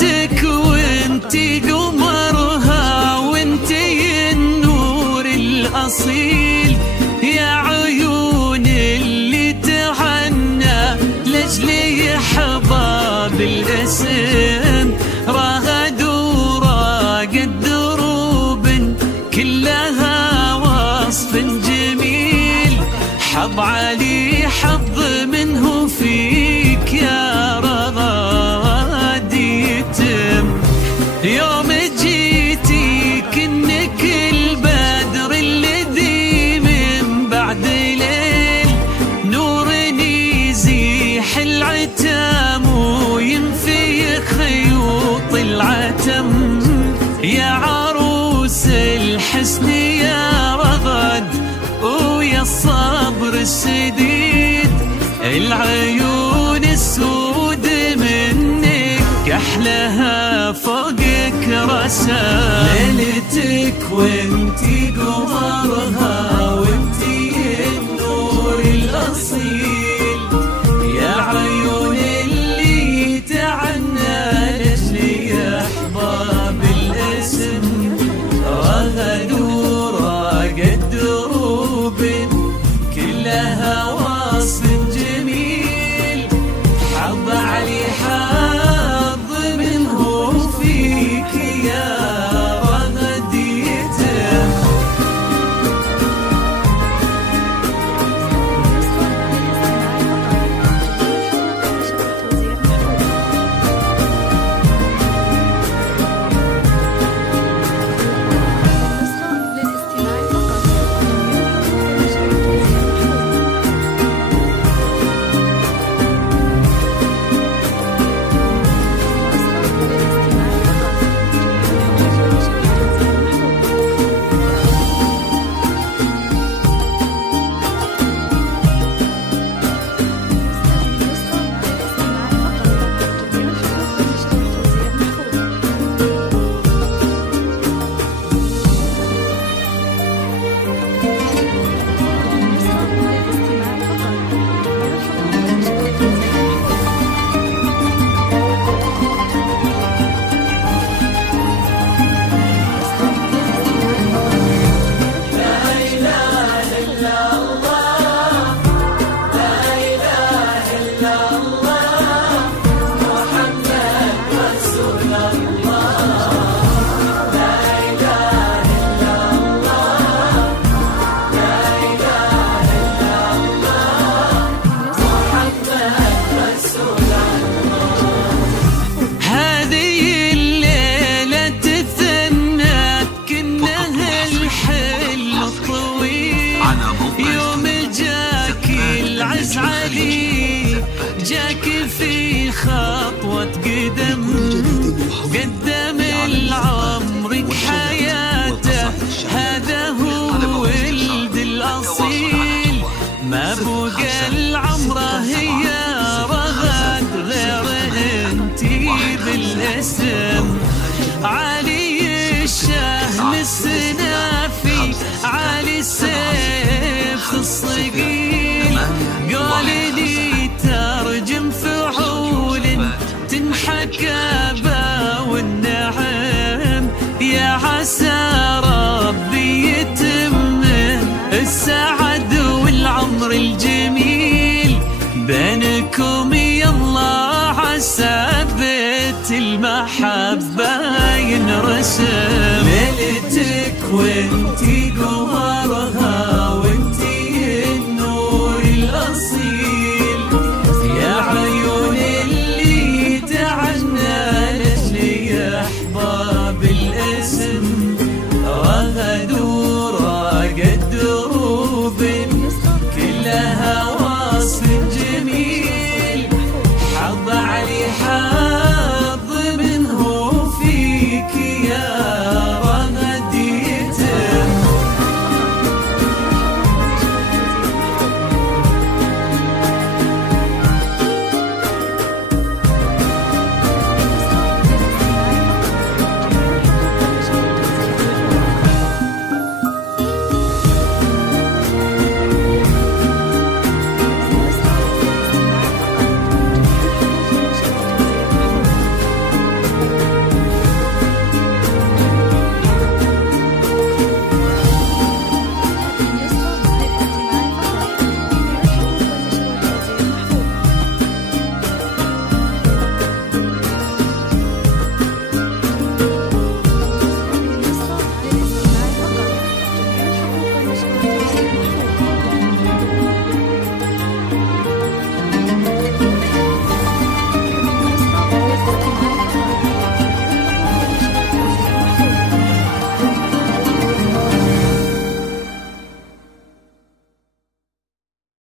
ليلتك وانتي قمرها وانتي النور الأصيل، يا عيون اللي تعنى لجلي حباب الاسم، راغد وراقد دروب كلها وصف جميل، حظ علي حظ منه فيك يا رغد يتم. يوم جيتي كنك البدر الذي من بعد ليل، نور يزيح العتام وينفي خيوط العتم، يا عروس الحسن يا رغد ويا الصبر السديد، العيون السود منك أحلها فوقك رسام. ليلتك وانتي قمرها وانتي النور الأصيل، يا عيون اللي تعنى لجلي أحباب الاسم، رغد وراقد دروب كلها وصف جميل، حظ علي حظ منه فيك يا رغد يتم. جاك في خطوة قدم، قدم العمر حياته، هذا هو ولد الأصيل، ما بقى العمره هي رغد غير انتي بالاسم، علي الشهم السنافي علي السيف الصقيل، قال لي ترجم فعول تنحكى با والنعم، يا عسى ربي يتم السعد والعمر الجميل، بينكم يلا عسى بيت المحبة ينرسم. ليلتك وانتي قمرها